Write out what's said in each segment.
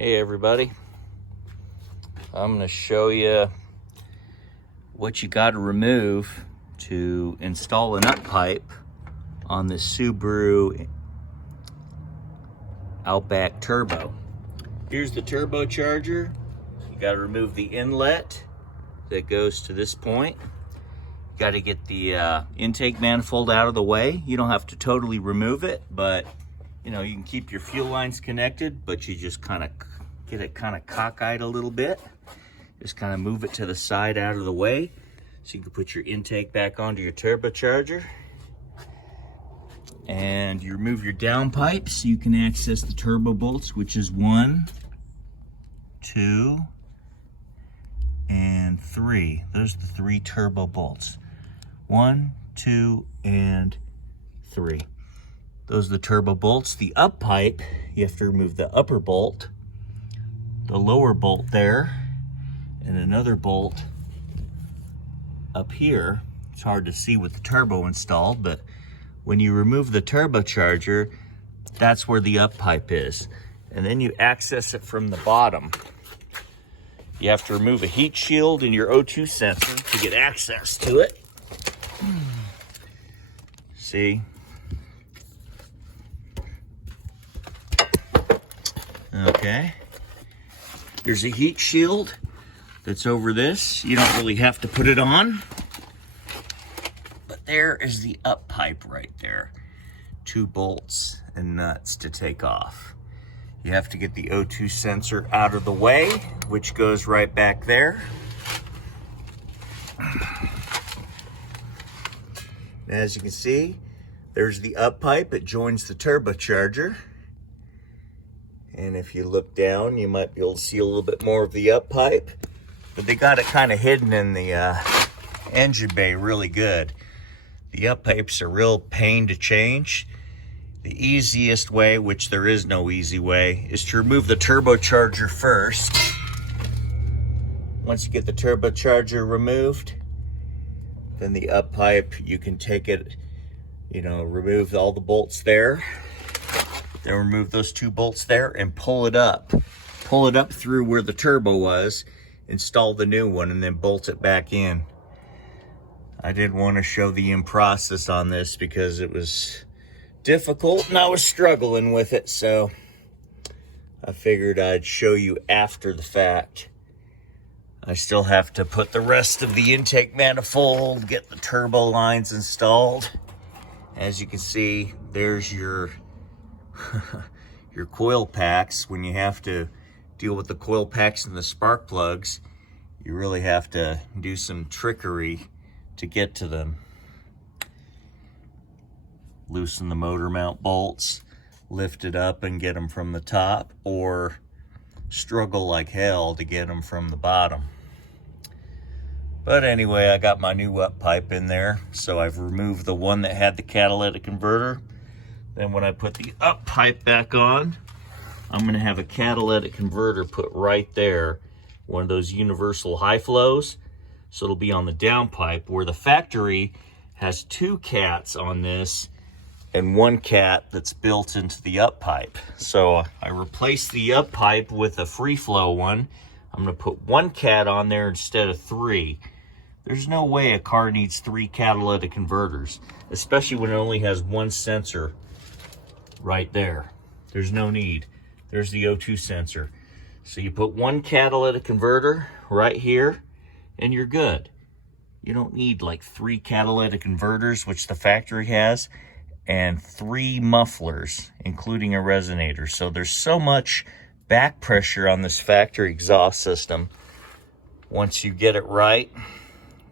Hey everybody, I'm going to show you what you got to remove to install an up pipe on this Subaru Outback Turbo. Here's the turbocharger. You got to remove the inlet that goes to this point. You got to get the intake manifold out of the way. You don't have to totally remove it, but you know, you can keep your fuel lines connected, but you just kind of get it kind of cockeyed a little bit. Just kind of move it to the side out of the way so you can put your intake back onto your turbocharger. And you remove your downpipe so you can access the turbo bolts, which is 1, 2, and 3. Those are the 3 turbo bolts. 1, 2, and 3. Those are the turbo bolts. The up pipe, you have to remove the upper bolt, the lower bolt there, and another bolt up here. It's hard to see with the turbo installed, but when you remove the turbocharger, that's where the up pipe is. And then you access it from the bottom. You have to remove a heat shield and your O2 sensor to get access to it. See? Okay. There's a heat shield that's over this. You don't really have to put it on. But there is the up pipe right there. 2 bolts and nuts to take off. You have to get the O2 sensor out of the way, which goes right back there. As you can see, there's the up pipe. It joins the turbocharger. And if you look down, you might be able to see a little bit more of the up pipe. But they got it kind of hidden in the engine bay really good. The up pipe's a real pain to change. The easiest way, which there is no easy way, is to remove the turbocharger first. Once you get the turbocharger removed, then the up pipe, you can take it, you know, remove all the bolts there. Then remove those 2 bolts there and pull it up. Pull it up through where the turbo was, install the new one, and then bolt it back in. I did want to show the in process on this because it was difficult and I was struggling with it, so I figured I'd show you after the fact. I still have to put the rest of the intake manifold, get the turbo lines installed. As you can see, there's your your coil packs. When you have to deal with the coil packs and the spark plugs, you really have to do some trickery to get to them. Loosen the motor mount bolts, lift it up and get them from the top, or struggle like hell to get them from the bottom. But anyway, I got my new up pipe in there, so I've removed the one that had the catalytic converter. Then when I put the up pipe back on, I'm going to have a catalytic converter put right there, one of those universal high flows. So it'll be on the down pipe, where the factory has 2 cats on this and 1 cat that's built into the up pipe. So I replaced the up pipe with a free flow one. I'm going to put 1 cat on there instead of 3. There's no way a car needs 3 catalytic converters, especially when it only has 1 sensor right there. There's no need. There's the O2 sensor. So you put 1 catalytic converter right here and you're good. You don't need like 3 catalytic converters, which the factory has, and 3 mufflers, including a resonator. So there's so much back pressure on this factory exhaust system. Once you get it right,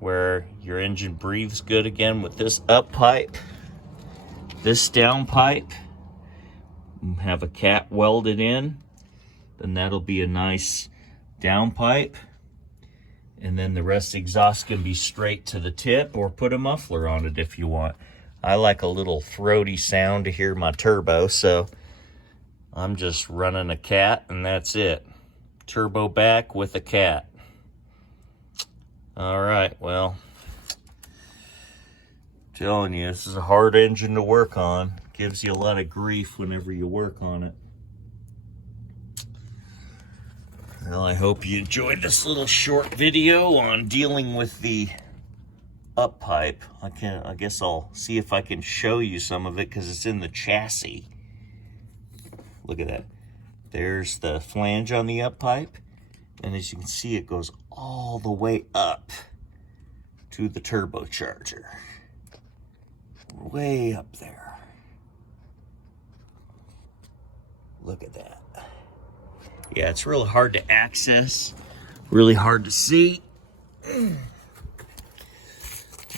where your engine breathes good again with this up pipe, this down pipe, have a cat welded in, then that'll be a nice down pipe. And then the rest of the exhaust can be straight to the tip, or put a muffler on it if you want. I like a little throaty sound to hear my turbo, so I'm just running a cat and that's it. Turbo back with a cat. All right, well, telling you, this is a hard engine to work on. Gives you a lot of grief whenever you work on it. Well, I hope you enjoyed this little short video on dealing with the up pipe. I guess I'll see if I can show you some of it because it's in the chassis. Look at that. There's the flange on the up pipe, and as you can see, it goes all the way up to the turbocharger. Way up there. Look at that. Yeah, it's really hard to access, really hard to see.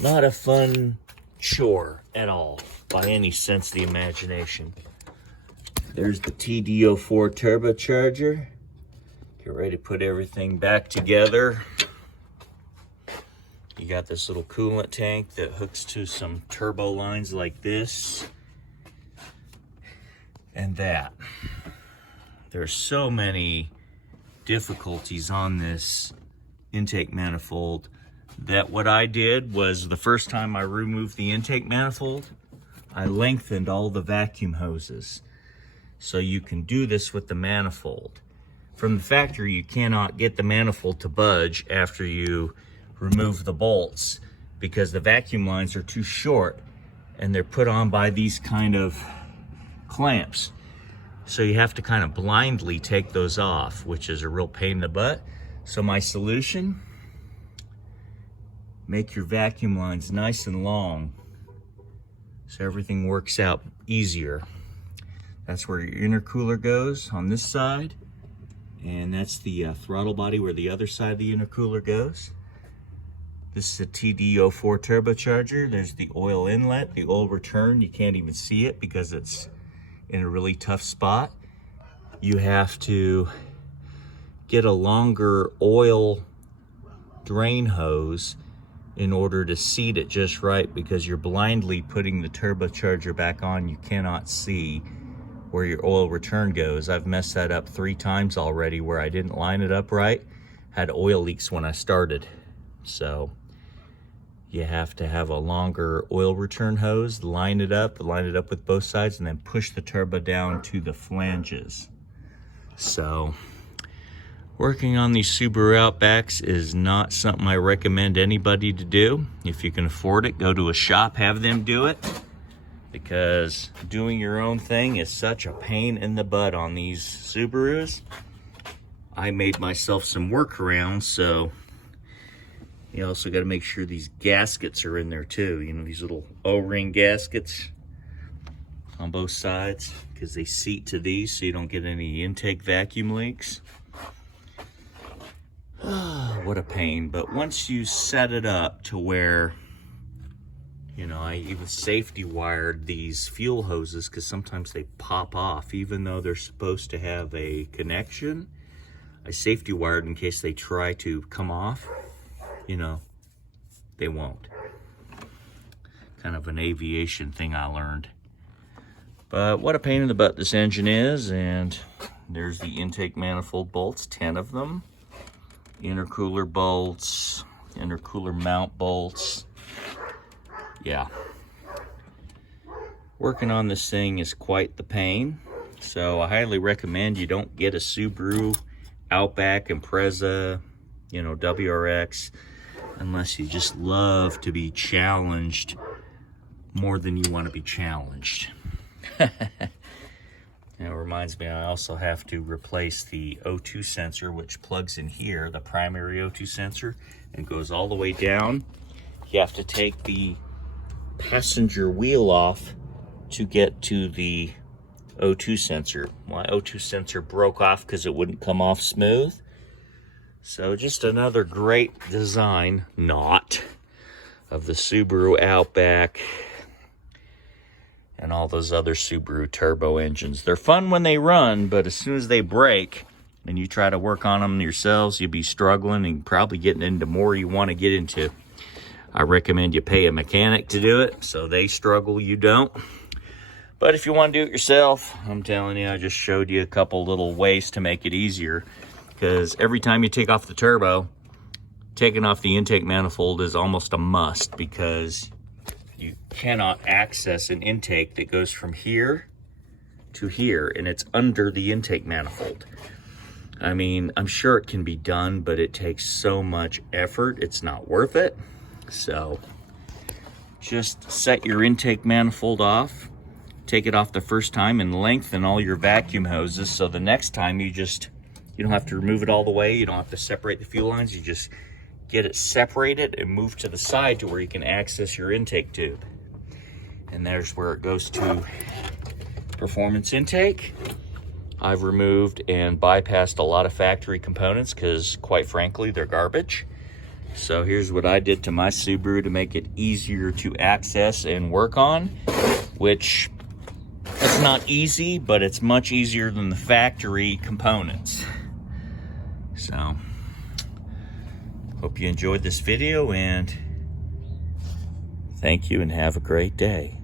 Not a fun chore at all, by any sense of the imagination. There's the TD04 turbocharger. Get ready to put everything back together. You got this little coolant tank that hooks to some turbo lines like this and that. There's so many difficulties on this intake manifold that what I did was, the first time I removed the intake manifold, I lengthened all the vacuum hoses. So you can do this with the manifold. From the factory, you cannot get the manifold to budge after you remove the bolts because the vacuum lines are too short and they're put on by these kind of clamps. So you have to kind of blindly take those off, which is a real pain in the butt. So my solution, make your vacuum lines nice and long so everything works out easier. That's where your intercooler goes on this side, and that's the throttle body where the other side of the intercooler goes. This is a TD04 turbocharger. There's the oil inlet, the oil return. You can't even see it because it's in a really tough spot. You have to get a longer oil drain hose in order to seat it just right, because you're blindly putting the turbocharger back on. You cannot see where your oil return goes. I've messed that up 3 times already where I didn't line it up right. Had oil leaks when I started. So you have to have a longer oil return hose, line it up with both sides, and then push the turbo down to the flanges. So working on these Subaru Outbacks is not something I recommend anybody to do. If you can afford it, go to a shop, have them do it, because doing your own thing is such a pain in the butt on these Subarus. I made myself some workarounds, so you also got to make sure these gaskets are in there too. You know, these little O-ring gaskets on both sides, because they seat to these so you don't get any intake vacuum leaks. What a pain. But once you set it up to where, you know, I even safety wired these fuel hoses because sometimes they pop off even though they're supposed to have a connection. I safety wired in case they try to come off. You know, they won't. Kind of an aviation thing I learned. But what a pain in the butt this engine is. And there's the intake manifold bolts, 10 of them. Intercooler bolts, intercooler mount bolts. Yeah. Working on this thing is quite the pain. So I highly recommend you don't get a Subaru Outback, Impreza, you know, WRX, unless you just love to be challenged more than you want to be challenged. And it reminds me, I also have to replace the O2 sensor, which plugs in here, the primary O2 sensor, and goes all the way down. You have to take the passenger wheel off to get to the O2 sensor. My O2 sensor broke off because it wouldn't come off smooth. So just another great design, not, of the Subaru Outback and all those other Subaru turbo engines. They're fun when they run, but as soon as they break and you try to work on them yourselves, you'll be struggling and probably getting into more you want to get into. I recommend you pay a mechanic to do it, so they struggle, you don't. But if you want to do it yourself, I'm telling you, I just showed you a couple little ways to make it easier, because every time you take off the turbo, taking off the intake manifold is almost a must, because you cannot access an intake that goes from here to here, and it's under the intake manifold. I mean, I'm sure it can be done, but it takes so much effort, it's not worth it. So just set your intake manifold off, take it off the first time, and lengthen all your vacuum hoses, so the next time you don't have to remove it all the way, you don't have to separate the fuel lines, you just get it separated and move to the side to where you can access your intake tube. And there's where it goes to performance intake. I've removed and bypassed a lot of factory components because, quite frankly, they're garbage. So here's what I did to my Subaru to make it easier to access and work on, which it's not easy, but it's much easier than the factory components. So hope you enjoyed this video, and thank you and have a great day.